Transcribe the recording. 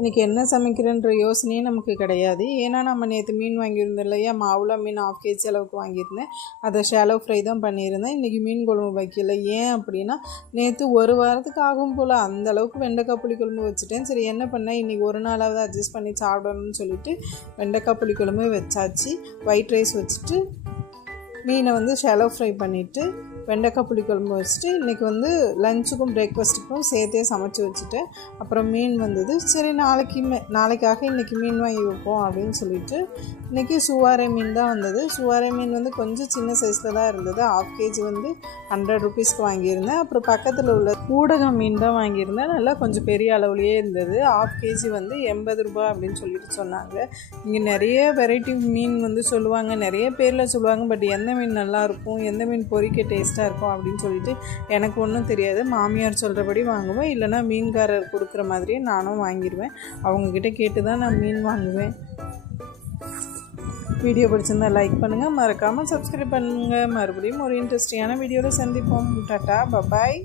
இன்றைக்கி என்ன சமைக்கிறேன்ற யோசனையே நமக்கு கிடையாது. ஏன்னா நம்ம நேற்று மீன் வாங்கியிருந்தோம் இல்லையா, மாவுளா மீன் 1/2 kg அளவுக்கு வாங்கியிருந்தேன். அதை ஷாலோ ஃப்ரை தான் பண்ணியிருந்தேன். இன்றைக்கி மீன் குழம்பு வைக்கல. ஏன் அப்படின்னா, நேற்று ஒரு வாரத்துக்கு ஆகும் போல் அந்தளவுக்கு வெண்டைக்காய் புளிக்குழம்பு வச்சுட்டேன். சரி என்ன பண்ணேன், இன்றைக்கி ஒரு நாளாவது அட்ஜஸ்ட் பண்ணி சாப்பிடணும்னு சொல்லிட்டு வெண்டைக்காய் புளிக்குழம்பு வச்சாச்சு. ஒயிட் ரைஸ் வச்சுட்டு மீனை ஷாலோ ஃப்ரை பண்ணிவிட்டு வெண்டைக்காய் புளிக்குழம்பு வச்சுட்டு இன்றைக்கி லஞ்சுக்கும் பிரேக்ஃபாஸ்ட்டுக்கும் சேர்த்தே சமைச்சி வச்சுட்டேன். அப்புறம் மீன் வந்தது. சரி நாளைக்காக இன்றைக்கி மீன் வாங்கி வைப்போம் அப்படின்னு சொல்லிட்டு இன்றைக்கி சுவாரை மீன் தான் வந்தது. சுவாரை மீன் கொஞ்சம் சின்ன சைஸில் தான் இருந்தது. 1/2 kg 100 rupeesக்கு வாங்கியிருந்தேன். அப்புறம் பக்கத்தில் உள்ள ஊடகம் மீன் தான் வாங்கியிருந்தேன். நல்லா கொஞ்சம் பெரிய அளவுலேயே இருந்தது. 1/2 kg 80 ரூபா அப்படின்னு சொல்லிட்டு சொன்னாங்க. இங்கே நிறைய வெரைட்டி மீன் சொல்லுவாங்க, நிறைய பேரில் சொல்லுவாங்க. பட் எந்த மீன் நல்லாயிருக்கும், எந்த மீன் பொரிக்க டேஸ்ட்டாக இருக்கும் அப்படின்னு சொல்லிட்டு எனக்கு ஒன்றும் தெரியாது. மாமியார் சொல்கிறபடி வாங்குவேன், இல்லைனா மீன்காரர் கொடுக்குற மாதிரியே நானும் வாங்கிடுவேன். அவங்கக்கிட்ட கேட்டு தான் நான் மீன் வாங்குவேன். வீடியோ பிடிச்சிருந்தால் லைக் பண்ணுங்கள், மறக்காமல் சப்ஸ்கிரைப் பண்ணுங்கள். மறுபடியும் ஒரு இன்ட்ரெஸ்டிங்கான வீடியோவில் சந்திப்போம். Tata, bye bye.